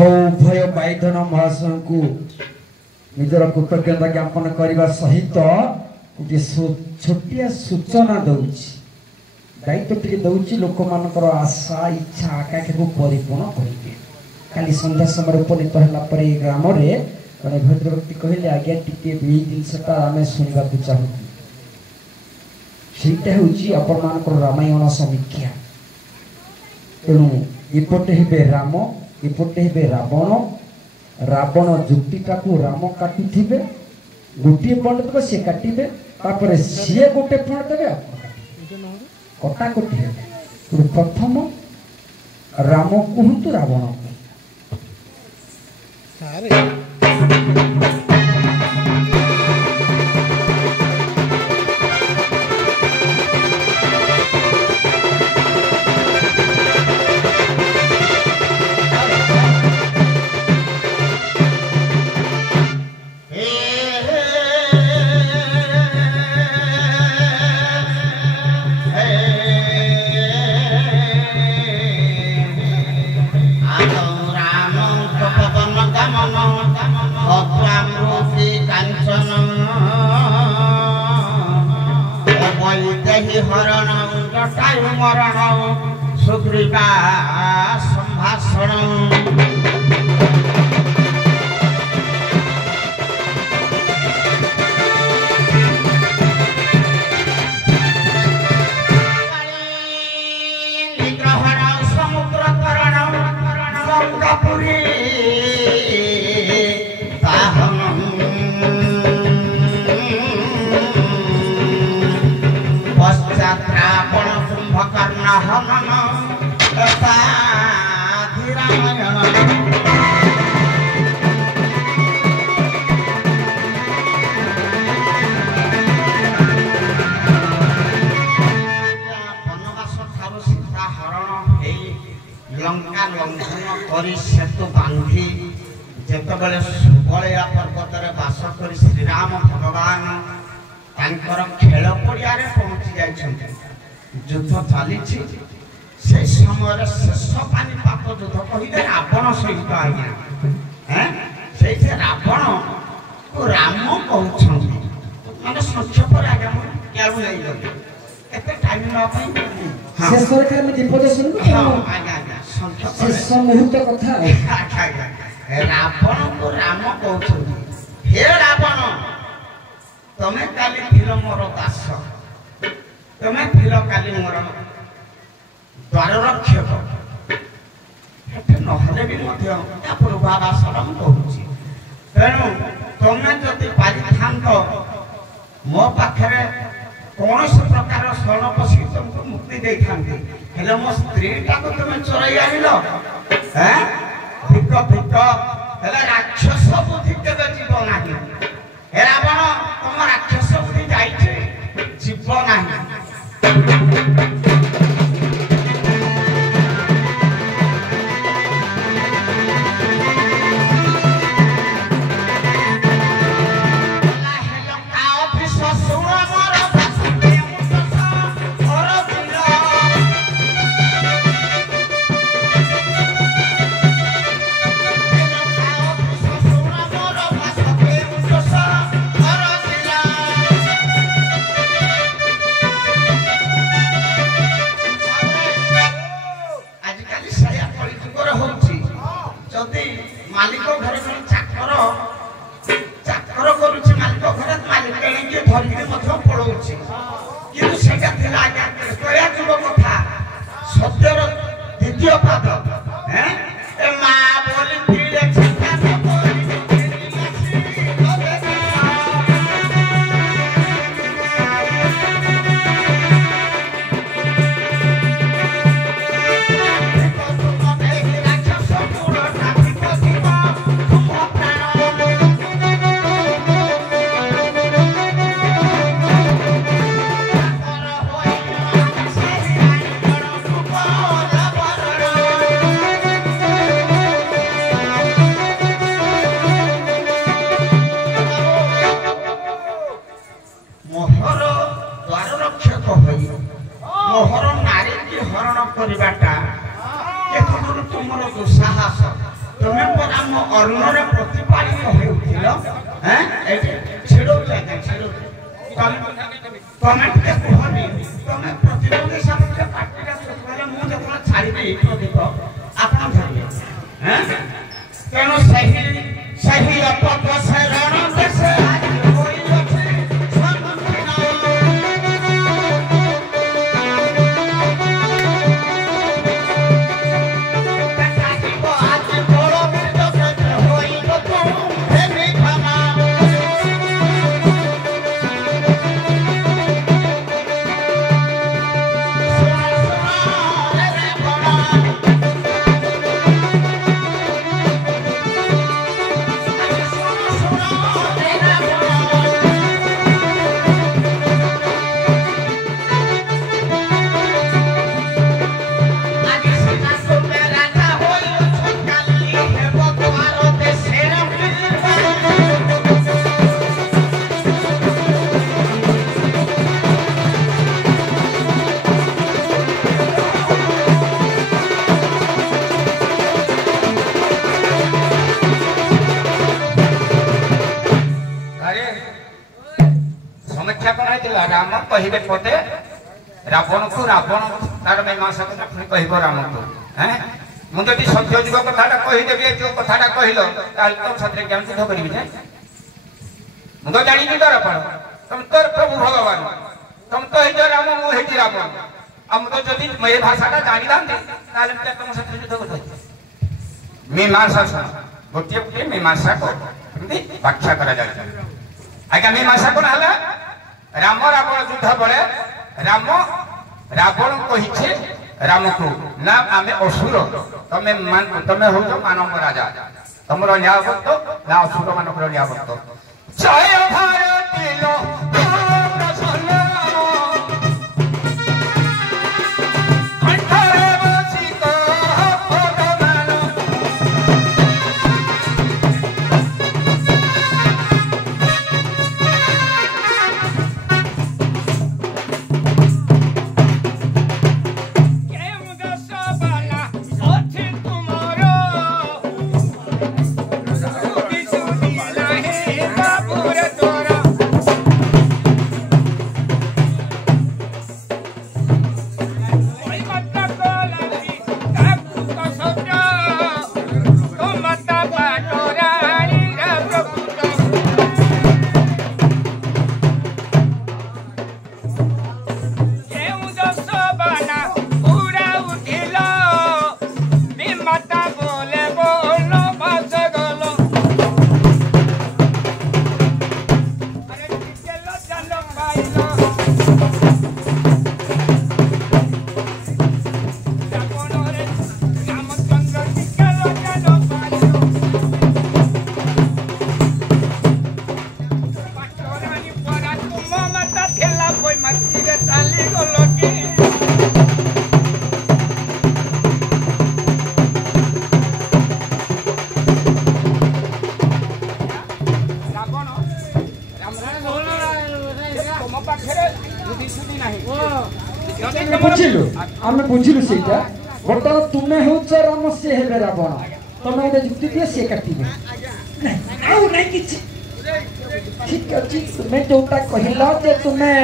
उभय बाइधन महाशय को निजर कृतज्ञता ज्ञापन करने सहित गोटे छोटिया सूचना दौची दायित्व टे दौची लोक मानकर आशा इच्छा आकांक्षा को परिपूर्ण करेंगे। काली संध्या समय उपनीत है ग्राम जड़े भद्र व्यक्ति कहले आज्ञा टी जिनसा आम शुणा चाहूँ सेटा हूँ रामायण समीक्षा। तेणु एपटे हे राम एपटे हे रावण रावण जुक्तिटा को राम काटुथिबे गोटे पॉइंट देवे सी काटे तापर सी गोटे पॉइंट देवे कटाकटी हे। प्रथम राम कहतु रावण सुग्रीवा संभाषण निग्रहण समुद्र तरण लंकापुरी पश्चात रावण कुंभकर्ण हनन लंका लंघन कर सेतु बांधी जितेबाला सुबलिया पर्वत में बास कर श्रीराम भगवान खेल पड़िया पहुंची जाइछन्ते। युद्ध चली से समय शेष पानीपात युद्ध कहे रावण सहित आज्ञा से रावण को राम कहते माने संक्षेप आज्ञा मुझे एते टाइम ना शेष सरकार में दीपद सुन शेष मुहूर्त कथा रावण को राम कहते हे रावण तमें काली थिल मोर दास तमें थिल काली मोर द्वार रक्षक नहले भी पूर्वाभाषण कहूँ तेणु तमें जदि पारिथांत मो पाखे कौन से प्रकार शरण पशि तुमको मुक्ति दे था मो स्त्री टाक तुम चोरई आनिल भिक भिक राक्षस बुद्धि केवे जीव ना रावण तुम राक्षस बुद्धि जाइए जीव ना मालिक घर में चाकर चाकर करुछि मालिक घर मालिक के धरिके मध्य पड़ौछि किंतु सेटा थिला आज्ञा कया जुग कथा सत्यर द्वितीय पाद ए मा बोली पीले चिंता से बोली তুমি পর আম অর্ণরে প্রতিপালিত হেউছিল হ্যাঁ এটি ছেড়ো জায়গা ছেড়ো তুমি টিকে কুহনি তুমি প্রতিবন্ধী সাথে পার্টিটা বলে মু যখন ছাড়িবে এই প্রদীপ আপন ধরবে হ্যাঁ তেণু ସେହି ଅପକଷ ରଣ ଦେଶ ଆଜି ହୋଇଅଛି ସମ୍ମୁଖୀନ ଆଜି ବଳ ବୀର ହୋଇବ ତୁ ହେମି କ୍ଷମା राम कहे पदे रावण को रावण तार मीमांसा कथा पुणी कह राम को हैं मुझे सत्य जुग कथा कहीदेवी जो कथा कहल तुम साथ क्या युद्ध करी मुझे जानी दरपण तुम तोर प्रभु भगवान तुम तो राम मुझे रावण मुझे जदि ये भाषा जानी था तुम साथ युद्ध कर मीमांसा गोटे गोटे मीमांसा को व्याख्या कर मीमांसा कौन है राम रावण युद्ध बड़े राम रावण कही राम को ना आमे असुर तमे हो मानव राजा तुम न्यायवत्त ना असुर मान न्यायवत्त जय भारती लो बुझिलु आमे बुझिलु सेटा बर्तमान तुमे होछ राम से हेबे रावण तमे ओदे जुक्ति दिए से काटिबे नहीं आउ नहीं किछ ठीक अछि तुमे जोटा कहिला जे तुमे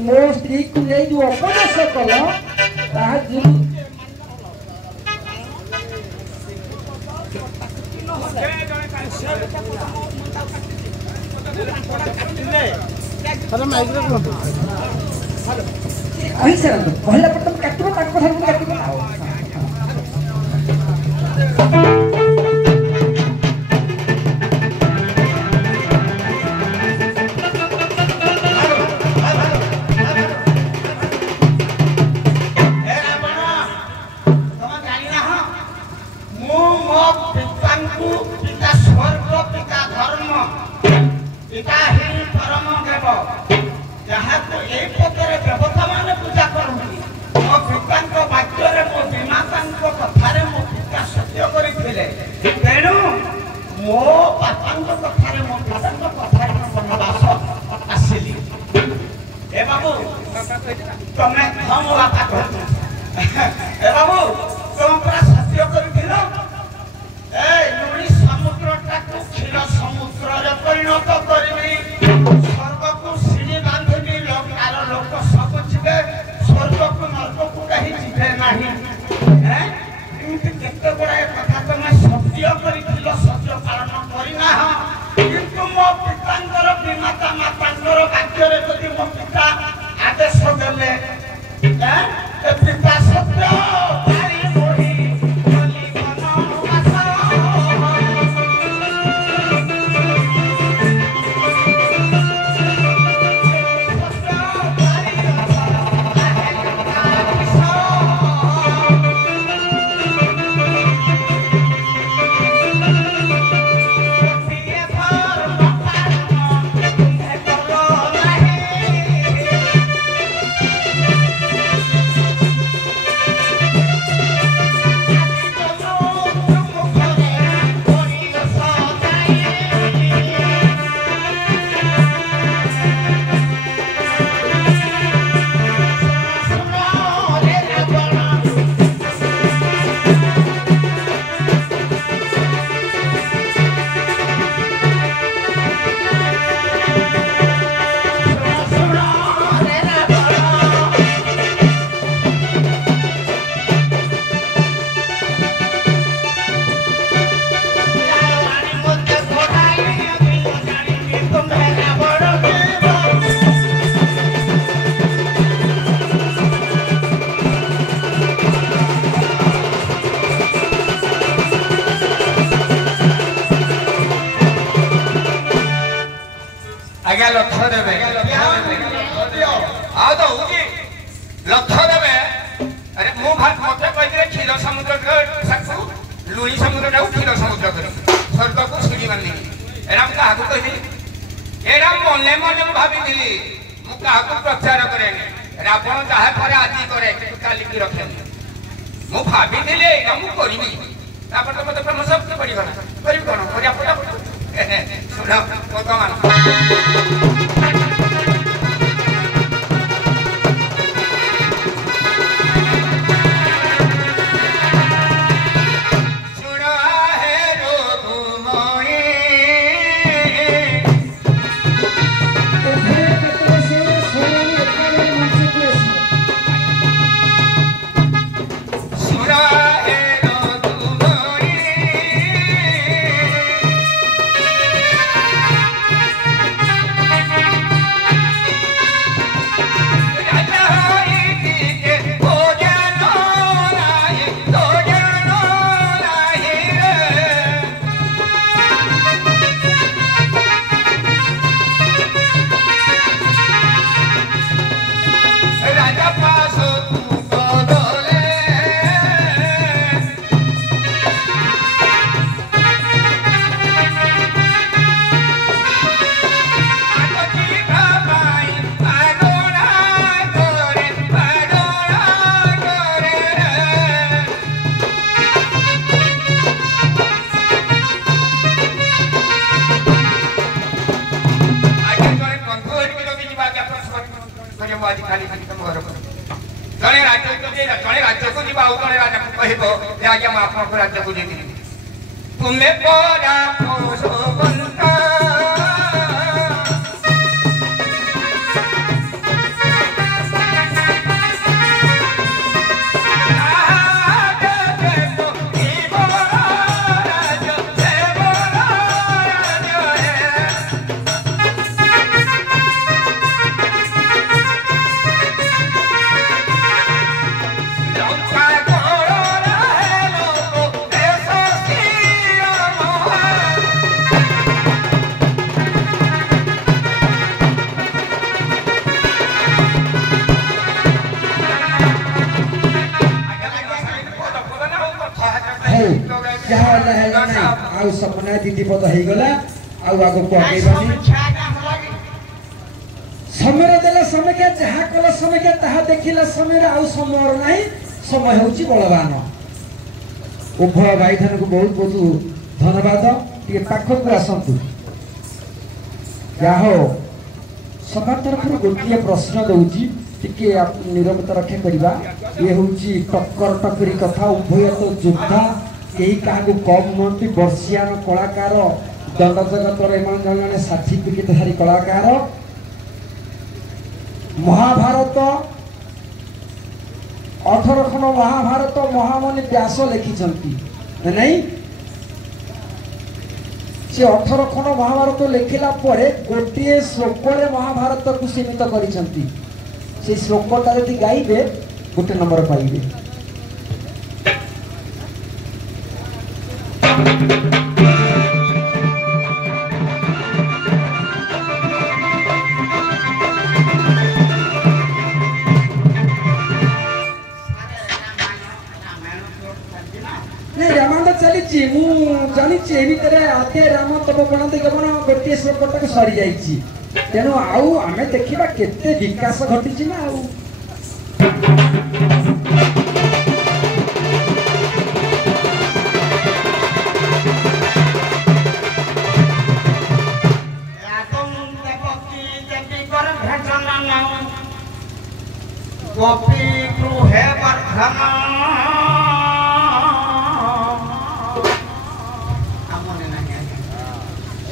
मो स्त्री को नै जो अपदेश कलो ताहा जुलु अरे माइक रे बोल हेलो आई सर कहला पर तुम काटबो ताक कथा तुम काटबो बाबू तुम पूरा सत्य कर लक्ष देवे आ दौची लक्ष देवे अरे मु भात मते कहले क्षीर समुद्र साकू लुई समुद्र जाऊ क्षीर समुद्र कर स्वर्ग को सीढ़ी मारली एरा का आगु कहली एरा मने मने भाबी दिली मु का आगु प्रचार करेनी रावण जहा करे आदि करे कि काली की रखे मु भाबी दिली एरा मु करिनी तापर तो मते ब्रह्म शब्द पड़ी गला करी कोन करिया पड़ा सुना तो मान तुम्हें परा पोषबंता आउ सपना दीदी पद हो गला आउ आगो को आगेबानी समय देला समय के जहा कला समय के ताहा देखिला समय आउ समय नाही समय होची बलवान उभय भाई धन को बहुत बहुत धन्यवाद ये पाख को आसंतु जाहो सरकार तरफ गोटिए प्रश्न दउची टिके निरवता रक्षा करिबा ये होची टक्कर टकरी कथा उभय तो योद्धा कई क्या कम नुहति वर्षियान कलाकार दंड जगत जन सर्टिफिकेटधारी कलाकार महाभारत 18 खंड महाभारत महामुनि व्यास लिखिंट नहीं से 18 खंड महाभारत लिखिला गोटे श्लोक महाभारत को सीमित कर श्लोकटा यदि गाइबे गोटे नंबर पाइबे रामायण चली जानी भितर आते राम तप गणते केवल गोटे श्लोक सरी जाइए तेणु आउ आमे देखा केते विकास घटी ना आउ गोपी गृहे वर्धन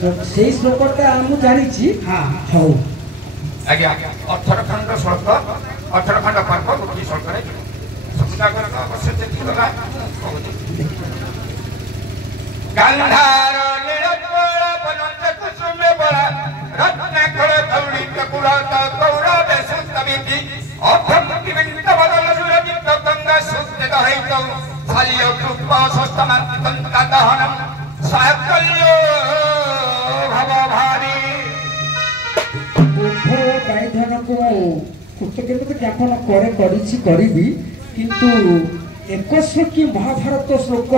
से श्लोकटा आम जानी हाँ हौ आज्ञा 18 खंड श्लोक 18 खंड पर्व गोटी श्लोक गंधार नीलज्वाला बनंत कुसुमे बला रत्नाकर धौली ककुलाता गौरव सुतमिति अभक्ति विंत बदल सुरजित गंगा सुस्ते दहैतौ साल्य कृपा सस्तमंति तंता दहनम साकल्यो भवभारी କୃତଜ୍ଞତା ଜ୍ଞାପନ କରିବି କିନ୍ତୁ 61 ମହାଭାରତ ଶ୍ଲୋକ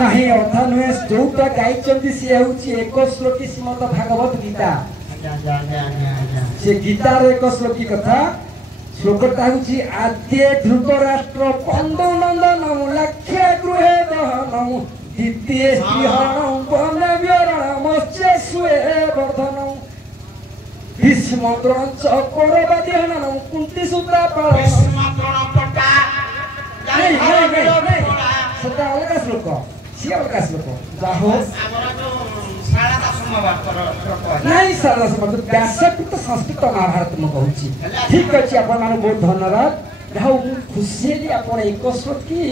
ନାହିଁ ଅଧା ନୁହେଁ ଯୋଉଟା ଗାଇଛନ୍ତି ସିଏ ହେଉଛି 61 ଶ୍ରୀମଦ ଭାଗବତ ଗୀତା ସେ ଗୀତାର 61 କଥା ଶ୍ଲୋକଟା ହେଉଛି ଆଦ୍ୟ ଧୃତରାଷ୍ଟ୍ର ପଣ୍ଡନନ୍ଦନମ ଲକ୍ଷ୍ୟ ଗୃହେ ଦହନମ ଦ୍ୱିତୀୟ ସ୍ତ୍ରୀହରଣ ବନବ୍ୟରଣମଶ୍ଚ ସୁଏ ବର୍ଧନମ ଭୀଷ୍ମ ଦ୍ରୋଣଞ୍ଚ କୌରବାଦୀ ହନନମ କୁନ୍ତି ସୂତ୍ରା ପାଳନ ସେଟା ଅଲଗା ଶ୍ଲୋକ ସିଏ ଅଲଗା ଶ୍ଲୋକ ଯାହା ହଉ ନାଇଁ ସାରଦା ସମାଜ ବ୍ୟାସକୃତ ସଂସ୍କୃତ ମହାଭାରତ ମୁଁ କହୁଛି ଠିକ ଅଛି ଆପଣମାନଙ୍କୁ ବହୁତ ଧନ୍ୟବାଦ ଯାହା ହଉ ମୁଁ ଖୁସି ହେଲି ଆପଣ 61